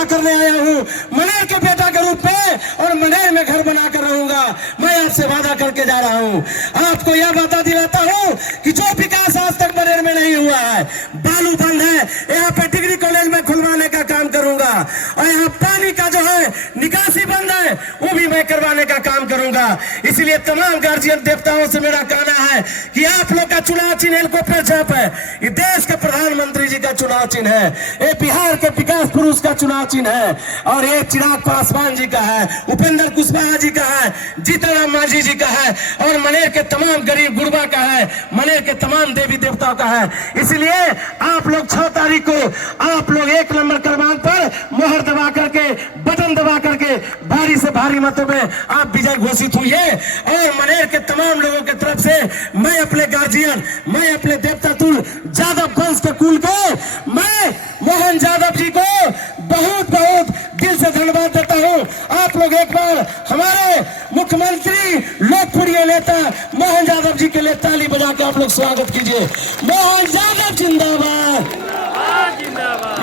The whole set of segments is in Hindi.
सेवा करने आया हूँ मनेर के बेटा के रूप में और मनेर में घर बनाकर रहूंगा। मैं आपसे वादा करके जा रहा हूँ। आपको यह वादा दिलाता हूँ कि जो विकास आज तक मनेर में नहीं हुआ है, बालू बंद है, यहाँ पे डिग्री कॉलेज में खुलवाने का काम करूंगा और यहाँ पानी का जो है निकासी बंद है वो भी मैं करवाने का काम करूंगा। इसलिए तमाम गार्जियन देवताओं से मेरा कहना है कि आप लोग का चुनाव चिन्ह हेलीकॉप्टर छाप है, ये देश के प्रधानमंत्री जी का चुनाव चिन्ह है, ये बिहार के विकास पुरुष का चुनाव चिन्ह है और ये चिराग पासवान जी का है, उपेंद्र कुशवाहा जी का है, जीतनराम मांझी जी का है और मनेर के तमाम गरीब गुरबा का है, मनेर के तमाम देवी देवताओं का है। इसलिए आप लोग 6 तारीख को आप लोग 1 नंबर क्रमांक पर मोहर दबा करके, बटन दबा करके भारी से भारी मतों में आप विजय घोषित हुई है। और मनेर के तमाम लोगों की तरफ से मैं अपने गार्जियन, मैं अपने देवता तुल यादव वंश के कुल को, मैं मोहन यादव जी को बहुत बहुत दिल से धन्यवाद देता हूं। आप लोग एक बार हमारे मुख्यमंत्री लोकप्रिय नेता मोहन यादव जी के लिए ताली बजा के आप लोग स्वागत कीजिए। मोहन यादव जिंदाबाद,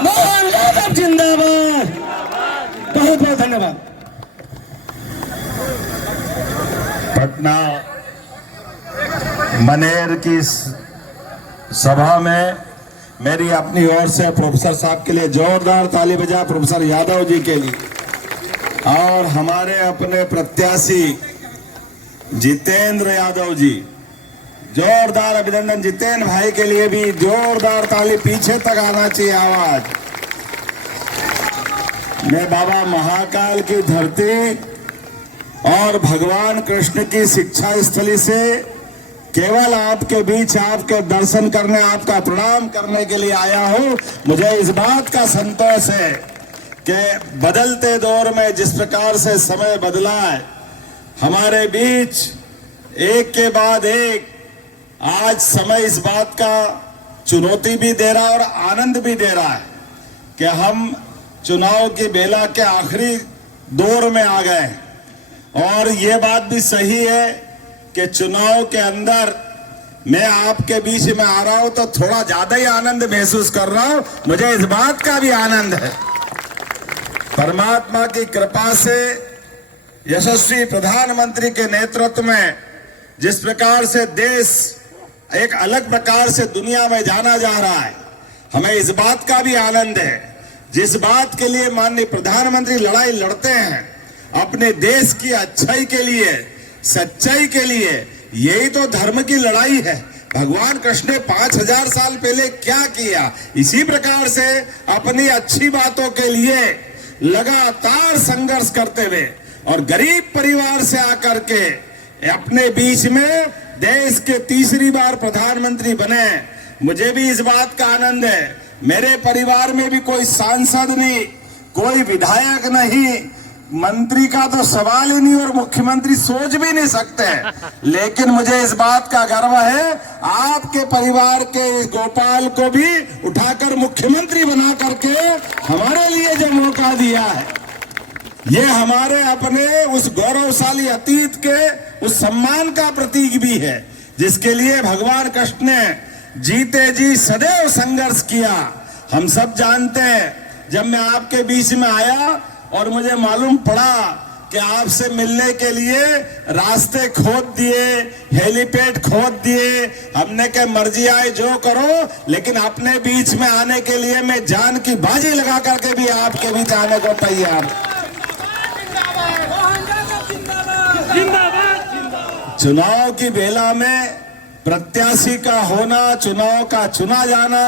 मोहन यादव जिंदाबाद। बहुत बहुत धन्यवाद। पटना मनेर की सभा में मेरी अपनी ओर से प्रोफेसर साहब के लिए जोरदार ताली बजा, प्रोफेसर यादव जी के लिए, और हमारे अपने प्रत्याशी जितेंद्र यादव जी, जोरदार अभिनंदन। जितेंद्र भाई के लिए भी जोरदार ताली, पीछे तक आना चाहिए आवाज। मैं बाबा महाकाल की धरती और भगवान कृष्ण की शिक्षा स्थली से केवल आपके बीच आपके दर्शन करने, आपका प्रणाम करने के लिए आया हूं। मुझे इस बात का संतोष है कि बदलते दौर में जिस प्रकार से समय बदला है, हमारे बीच एक के बाद एक आज समय इस बात का चुनौती भी दे रहा है और आनंद भी दे रहा है कि हम चुनाव की बेला के आखिरी दौर में आ गए। और ये बात भी सही है कि चुनाव के अंदर मैं आपके बीच में आ रहा हूं तो थोड़ा ज्यादा ही आनंद महसूस कर रहा हूं। मुझे इस बात का भी आनंद है। परमात्मा की कृपा से यशस्वी प्रधानमंत्री के नेतृत्व में जिस प्रकार से देश एक अलग प्रकार से दुनिया में जाना जा रहा है, हमें इस बात का भी आनंद है। जिस बात के लिए माननीय प्रधानमंत्री लड़ाई लड़ते हैं अपने देश की अच्छाई के लिए, सच्चाई के लिए, यही तो धर्म की लड़ाई है। भगवान कृष्ण ने 5000 साल पहले क्या किया, इसी प्रकार से अपनी अच्छी बातों के लिए लगातार संघर्ष करते हुए और गरीब परिवार से आकर के अपने बीच में देश के तीसरी बार प्रधानमंत्री बने। मुझे भी इस बात का आनंद है। मेरे परिवार में भी कोई सांसद नहीं, कोई विधायक नहीं, मंत्री का तो सवाल ही नहीं और मुख्यमंत्री सोच भी नहीं सकते। लेकिन मुझे इस बात का गर्व है, आपके परिवार के गोपाल को भी उठाकर मुख्यमंत्री बना करके हमारे लिए जो मौका दिया है, ये हमारे अपने उस गौरवशाली अतीत के उस सम्मान का प्रतीक भी है, जिसके लिए भगवान कृष्ण ने जीते जी सदैव संघर्ष किया। हम सब जानते हैं, जब मैं आपके बीच में आया और मुझे मालूम पड़ा कि आपसे मिलने के लिए रास्ते खोद दिए, हेलीपैड खोद दिए, हमने क्या मर्जी आए जो करो, लेकिन अपने बीच में आने के लिए मैं जान की बाजी लगा करके भी आपके बीच आने को तैयार। चुनाव की बेला में प्रत्याशी का होना, चुनाव का चुना जाना,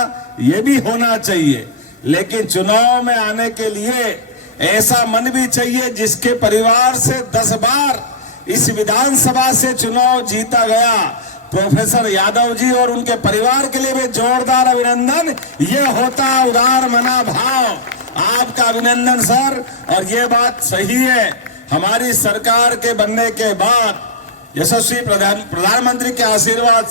ये भी होना चाहिए। लेकिन चुनाव में आने के लिए ऐसा मन भी चाहिए जिसके परिवार से 10 बार इस विधानसभा से चुनाव जीता गया प्रोफेसर यादव जी और उनके परिवार के लिए भी जोरदार अभिनंदन। ये होता उदार मना भाव। आपका अभिनंदन सर। और ये बात सही है, हमारी सरकार के बनने के बाद यशस्वी प्रधानमंत्री के आशीर्वाद